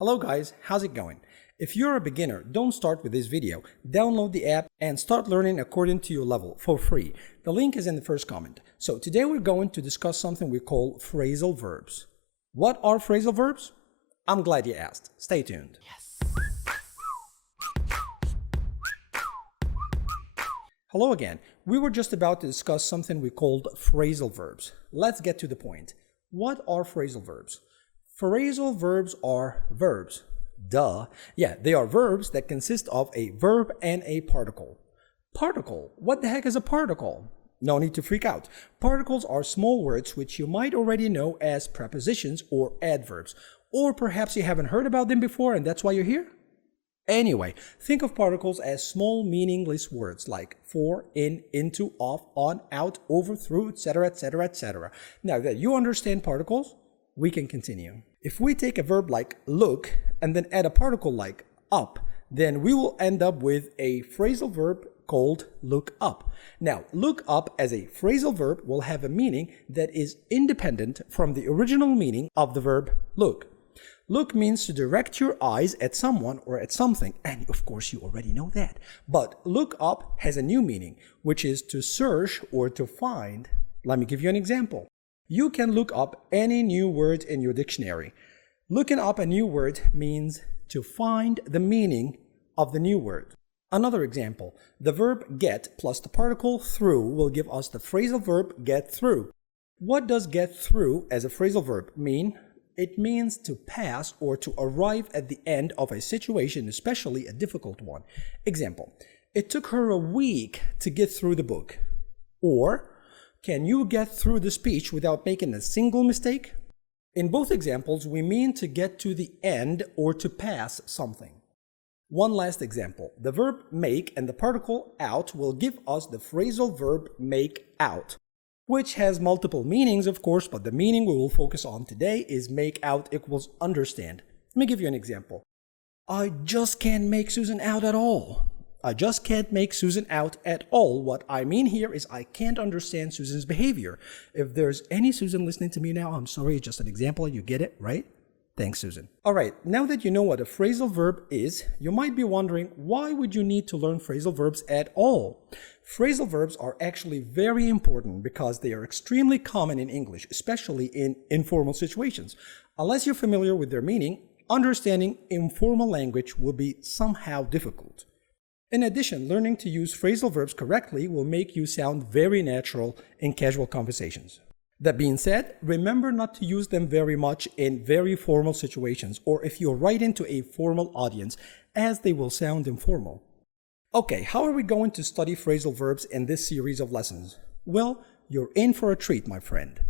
Hello guys, how's it going? If you're a beginner, don't start with this video. Download the app and start learning according to your level for free. The link is in the first comment. So today we're going to discuss something we call phrasal verbs. What are phrasal verbs? I'm glad you asked. Stay tuned. Yes. Hello again. We were just about to discuss something we called phrasal verbs. Let's get to the point. What are phrasal verbs? Phrasal verbs are verbs. Duh. Yeah, they are verbs that consist of a verb and a particle. Particle? What the heck is a particle? No need to freak out. Particles are small words which you might already know as prepositions or adverbs. Or perhaps you haven't heard about them before and that's why you're here? Anyway, think of particles as small meaningless words like for, in, into, off, on, out, over, through, etc., etc., etc. Now that you understand particles, we can continue. If we take a verb like look and then add a particle like up, then we will end up with a phrasal verb called look up. Now, look up as a phrasal verb will have a meaning that is independent from the original meaning of the verb look. Look means to direct your eyes at someone or at something, and of course you already know that. But look up has a new meaning, which is to search or to find. Let me give you an example. You can look up any new word in your dictionary. Looking up a new word means to find the meaning of the new word. Another example, the verb get plus the particle through will give us the phrasal verb get through. What does get through as a phrasal verb mean? It means to pass or to arrive at the end of a situation, especially a difficult one. Example, it took her a week to get through the book. Or, can you get through the speech without making a single mistake? In both examples, we mean to get to the end or to pass something. One last example, the verb make and the particle out will give us the phrasal verb make out, which has multiple meanings, of course, but the meaning we will focus on today is make out equals understand. Let me give you an example. I just can't make Susan out at all. I just can't make Susan out at all. What I mean here is I can't understand Susan's behavior. If there's any Susan listening to me now, I'm sorry, it's just an example. You get it, right? Thanks, Susan. All right, now that you know what a phrasal verb is, you might be wondering, why would you need to learn phrasal verbs at all? Phrasal verbs are actually very important because they are extremely common in English, especially in informal situations. Unless you're familiar with their meaning, understanding informal language will be somehow difficult. In addition, learning to use phrasal verbs correctly will make you sound very natural in casual conversations. That being said, remember not to use them very much in very formal situations or if you're writing to a formal audience, as they will sound informal. Okay, how are we going to study phrasal verbs in this series of lessons? Well, you're in for a treat, my friend.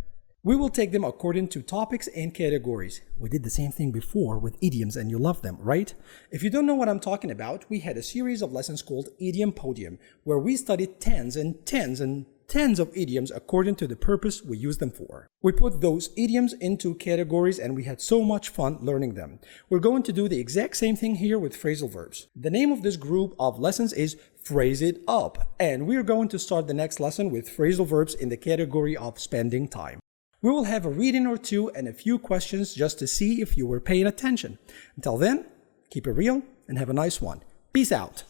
We will take them according to topics and categories. We did the same thing before with idioms and you love them, right? If you don't know what I'm talking about, we had a series of lessons called Idiom Podium, where we studied tens of idioms according to the purpose we use them for. We put those idioms into categories and we had so much fun learning them. We're going to do the exact same thing here with phrasal verbs. The name of this group of lessons is Phrase It Up, and we're going to start the next lesson with phrasal verbs in the category of spending time. We will have a reading or two and a few questions just to see if you were paying attention. Until then, keep it real and have a nice one. Peace out.